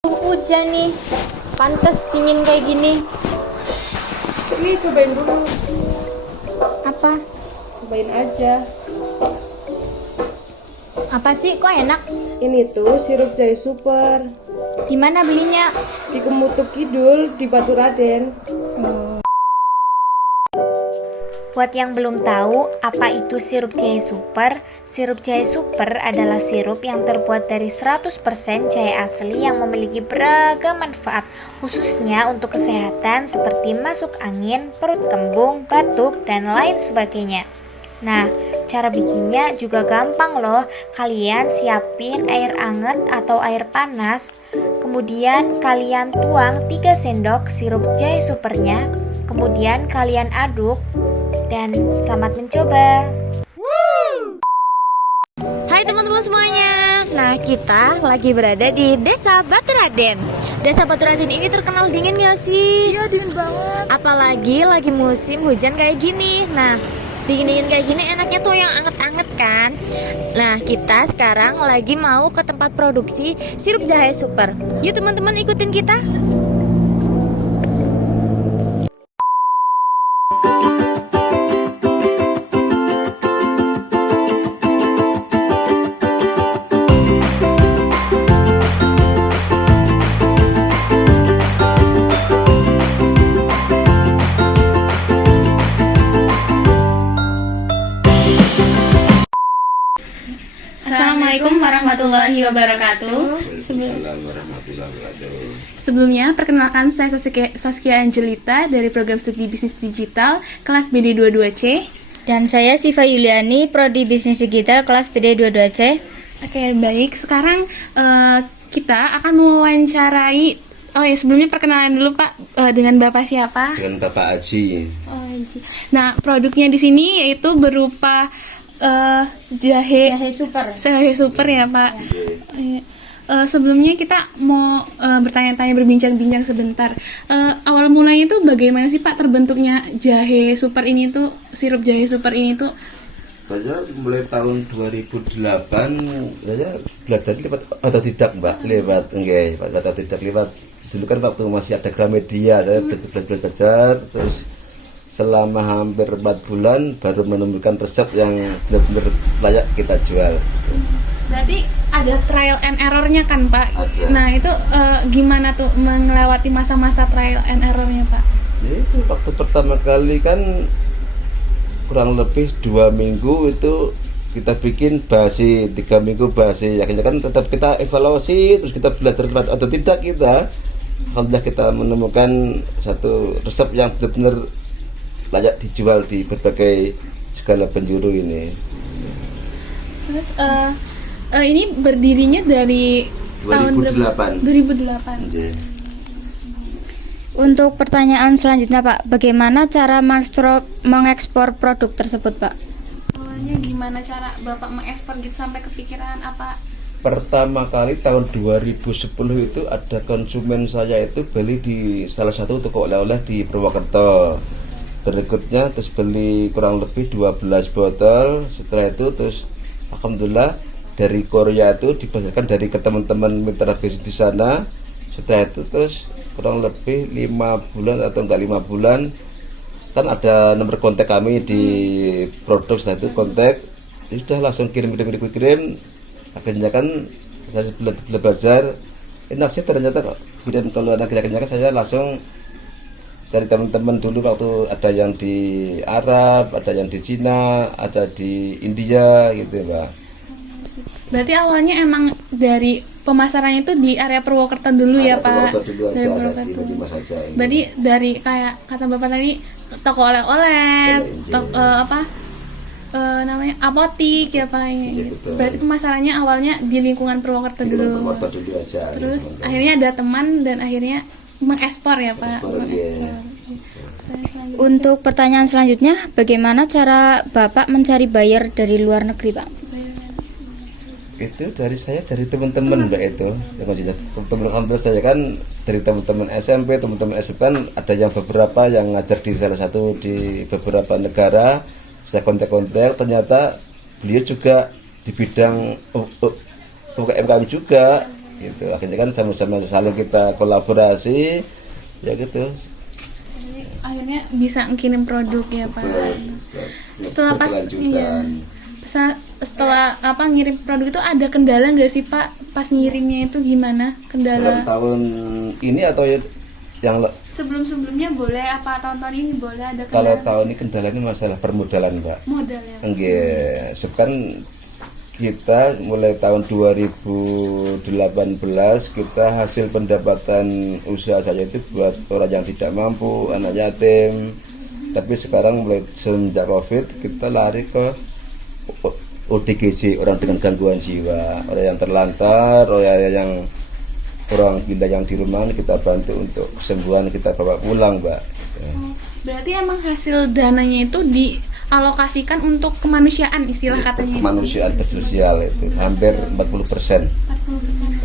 Hujan nih, pantas dingin kayak gini. Ini cobain dulu, Apa? cobain aja. Apa sih? Kok enak? Ini tuh sirup jahe super Di mana belinya? di Kemutuk Kidul di Baturaden. Buat yang belum tahu apa itu sirup jahe super adalah sirup yang terbuat dari 100% jahe asli yang memiliki beragam manfaat, khususnya untuk kesehatan seperti masuk angin, perut kembung, batuk, dan lain sebagainya. Nah, cara bikinnya juga gampang loh. Kalian siapin air anget atau air panas, kemudian kalian tuang 3 sendok sirup jahe supernya, kemudian kalian aduk, dan selamat mencoba. Hai teman-teman semuanya. Nah, kita lagi berada di Desa Baturaden. Desa Baturaden ini terkenal dingin gak sih? Iya, dingin banget. Apalagi lagi musim hujan kayak gini. Nah, dingin-dingin kayak gini enaknya tuh yang anget-anget kan. Nah, kita sekarang lagi mau ke tempat produksi sirup jahe super. Yuk teman-teman ikutin kita. Assalamualaikum warahmatullahi wabarakatuh. Sebelumnya, perkenalkan saya Saskia Angelita dari program studi bisnis digital kelas BD 22C. Dan saya Siva Yuliani, Prodi Bisnis Digital kelas PD 22C. Oke, baik. Sekarang kita akan mewawancarai. Oh ya, sebelumnya perkenalan dulu Pak, dengan Bapak siapa? Dengan Bapak Aji. Oh, Haji. Nah, produknya di sini yaitu berupa jahe super ya Pak. Sebelumnya kita mau bertanya-tanya, berbincang-bincang sebentar. Awal mulanya itu bagaimana sih Pak terbentuknya jahe super ini tuh, sirup jahe super ini tuh? Saya mulai tahun 2008 saya belajar lewat otodidak Mbak, lewat otodidak lewat dulu kan waktu masih ada Gramedia, saya belajar terus selama hampir 4 bulan baru menemukan resep yang benar-benar layak kita jual. Berarti ada trial and error-nya kan Pak? Ada. Nah itu gimana tuh melewati masa-masa trial and error-nya Pak? Ya itu waktu pertama kali kan kurang lebih 2 minggu itu kita bikin basi, 3 minggu basi, akhirnya kan tetap kita evaluasi, terus kita belajar atau tidak kita. Alhamdulillah kita menemukan satu resep yang benar-benar layak dijual di berbagai segala penjuru ini. Terus ini berdirinya dari tahun 2008. 2008. Iya. Untuk pertanyaan selanjutnya Pak, bagaimana cara mengekspor produk tersebut Pak? Awalnya gimana cara Bapak mengekspor gitu sampai kepikiran apa? Pertama kali tahun 2010 itu ada konsumen saya itu beli di salah satu toko oleh-oleh di Purwokerto. Berikutnya terus beli kurang lebih 12 botol. Setelah itu terus alhamdulillah dari Korea itu dipasarkan dari ke teman-teman mitra bisnis di sana. Setelah itu terus kurang lebih 5 bulan atau enggak 5 bulan kan ada nomor kontak kami di produk. Setelah itu kontak ya sudah langsung kirim. Akhirnya kan saya belajar enak sih ternyata kirim. Kalau akhirnya saya langsung dari teman-teman dulu waktu ada yang di Arab, ada yang di Cina, ada di India gitu Pak. Berarti awalnya emang dari pemasarannya itu di area Purwokerto dulu ya Pak? Purwokerto dulu Dari aja, Purwokerto. di Banyumas aja ini. Berarti dari kayak kata Bapak tadi toko oleh-oleh, namanya apotik ya Pak. Iya, betul. Berarti pemasarannya awalnya di lingkungan Purwokerto Di dulu. Purwokerto dulu aja. Terus ya, akhirnya ada teman dan akhirnya mengekspor ya Pak. Ekspor, iya. Untuk pertanyaan selanjutnya, bagaimana cara Bapak mencari buyer dari luar negeri Pak? Itu dari saya, dari teman-teman Mbak itu. Teman-teman alhamdulillah saya kan dari teman-teman SMP, teman-teman SMP kan ada yang beberapa yang ngajar di salah satu di beberapa negara. Saya kontak-kontak, ternyata beliau juga di bidang UMKM juga gitu. gitu. Akhirnya kan sama-sama saling kita kolaborasi ya gitu. Jadi akhirnya bisa ngirim produk ya Pak. Setelah pas setelah apa ngirim produk itu ada kendala nggak sih Pak pas ngirimnya itu gimana kendala? Dalam tahun ini atau yang Sebelum-sebelumnya boleh apa tahun-tahun ini boleh ada kendala? kalau tahun ini kendalanya masalah permodalan Mbak. Modal ya Pak. Nggih, kan kita mulai tahun 2018 kita hasil pendapatan usaha saya itu buat orang yang tidak mampu, anak yatim. Tapi sekarang mulai semenjak Covid kita lari ke ODGJ, orang dengan gangguan jiwa, orang yang terlantar, orang gila yang di rumah kita bantu untuk kesembuhan, kita bawa pulang, Mbak. Berarti emang hasil dananya itu dialokasikan untuk kemanusiaan istilah katanya. Kemanusiaan sosial itu hampir 40%. 40%.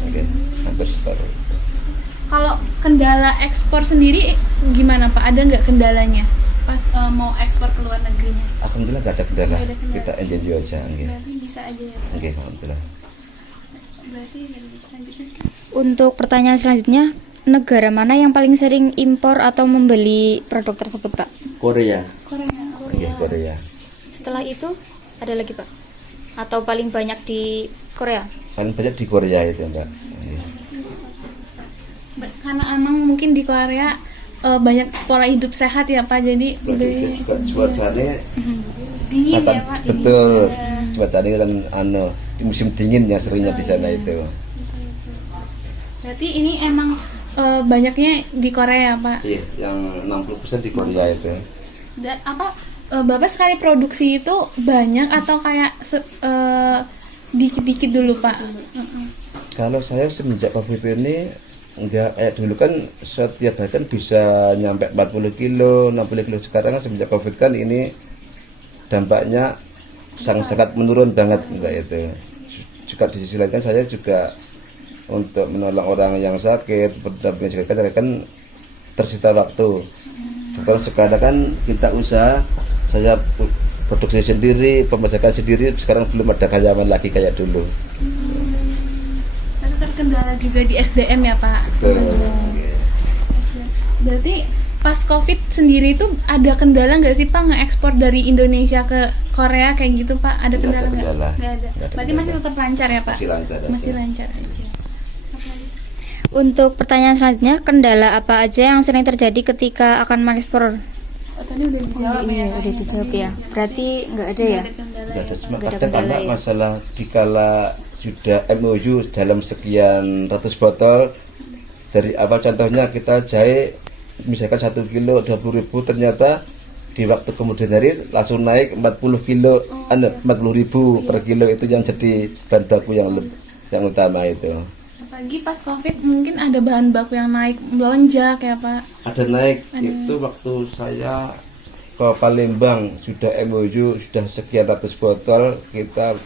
Oke, hampir separuh. Kalau kendala ekspor sendiri gimana Pak? Ada nggak kendalanya pas mau ekspor ke luar negerinya? Alhamdulillah nggak ada kendala. Nggak ada kendala. Kita enjoy aja, nggih. Berarti bisa aja ya Pak. Oke, alhamdulillah. Berarti selanjutnya. Untuk pertanyaan selanjutnya, negara mana yang paling sering impor atau membeli produk tersebut, Pak? Korea. Korea. Nggih, Korea. Setelah itu ada lagi Pak? Atau paling banyak di Korea? Paling banyak di Korea itu, Mbak. Nggih. Karena emang mungkin di Korea banyak pola hidup sehat ya Pak, jadi beli Juga cuacanya dingin Batam, ya Pak. betul. Dingin. Cuacanya kan di musim dingin ya seringnya di sana itu. Berarti ini emang banyaknya di Korea ya Pak. Iya, yang 60% di Korea itu. Dan Bapak sekali produksi itu banyak atau kayak dikit-dikit dulu Pak? Kalau saya semenjak Covid ini enggak dulu kan setiap hari kan bisa nyampe 40 kilo, 60 kilo. Sekarang kan semenjak Covid kan ini dampaknya sangat menurun banget enggak itu. Juga di sisi lain kan saya juga untuk menolong orang yang sakit, berdampingan juga kan tersita waktu. Kalau sekarang kan kita usaha, saya produksi sendiri, pemasakan sendiri, sekarang belum ada karyawan lagi kayak dulu. Tapi terkendala juga di SDM ya Pak. Betul. Berarti pas COVID sendiri itu ada kendala nggak sih Pak ngeekspor dari Indonesia ke Korea kayak gitu Pak? Ada Nggak kendala ada nggak? kendala. Nggak ada. Nggak ada Berarti kendala. masih tetap lancar ya Pak? Masih lancar aja. Masih lancar aja. Untuk pertanyaan selanjutnya, kendala apa aja yang sering terjadi ketika akan mengekspor? Tadi udah dijawab ya. Iya, udah dijawab ya. Berarti nggak ada ya? Nggak ada, cuma Nggak ada kadang kendala karena ya. masalah dikala sudah MOU dalam sekian ratus botol dari awal, contohnya kita jahit misalkan 1 kilo 20.000, ternyata di waktu kemudian hari langsung naik 40 kilo, 40.000 per kilo, itu yang jadi bahan baku yang utama itu. Apalagi pas COVID mungkin ada bahan baku yang naik melonjak ya Pak. Ada naik itu waktu saya ke Palembang sudah MOU sudah sekian ratus botol, kita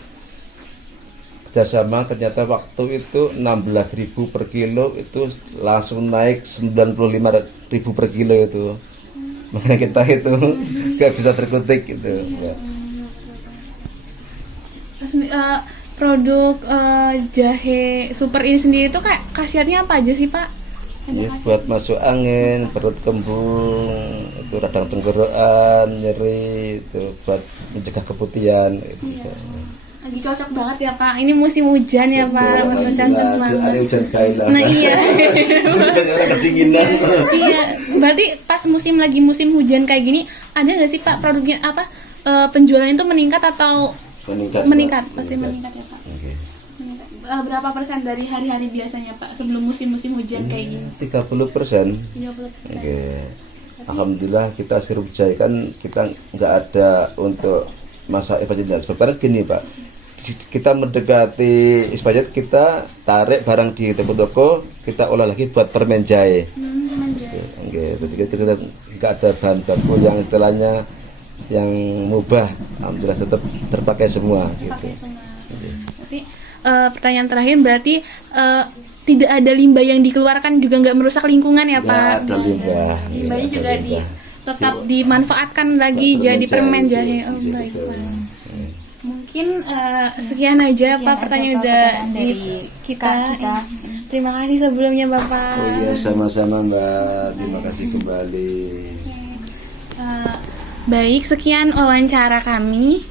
kerjasama, ternyata waktu itu 16.000 per kilo, itu langsung naik 95.000 per kilo itu. Makanya kita itu nggak bisa terkutik gitu. Terus produk jahe super ini sendiri itu kayak khasiatnya apa aja sih Pak? Ya, buat masuk angin, perut kembung, itu radang tenggorokan, nyeri, itu buat mencegah keputihan. Gitu. Lagi cocok banget ya Pak. Ini musim hujan ya Pak, benar cocok banget. Ada hujan kailah. Nah iya. Kedinginan. Iya. Berarti pas lagi musim hujan kayak gini, ada nggak sih Pak produknya penjualan itu meningkat atau Meningkat. Pasti meningkat ya Pak. Oke. Berapa persen dari hari-hari biasanya Pak sebelum musim-musim hujan kayak gini? 30%. 30%. Oke. Alhamdulillah kita sirup jahe kan kita nggak ada untuk masa evacuasi. Sebenarnya gini Pak, kita mendekati ispajet, kita tarik barang di toko-toko, kita olah lagi buat permen jahe. Oke. Jadi kita nggak ada bahan baku yang istilahnya yang mubah. Alhamdulillah tetap terpakai semua. Gitu. Pakai semua. Berarti pertanyaan terakhir berarti tidak ada limbah yang dikeluarkan juga nggak merusak lingkungan ya Pak? Nggak ada limbah. Limbahnya Nggak juga ada limbah. tetap dimanfaatkan lagi Buat jadi permen jahe. gitu. Oh baik Betul. Pak. Mungkin sekian aja Pak pertanyaan udah dari kita. kita. Terima kasih sebelumnya Bapak. Oh iya, sama-sama Mbak. Terima kasih kembali. Baik, sekian wawancara kami.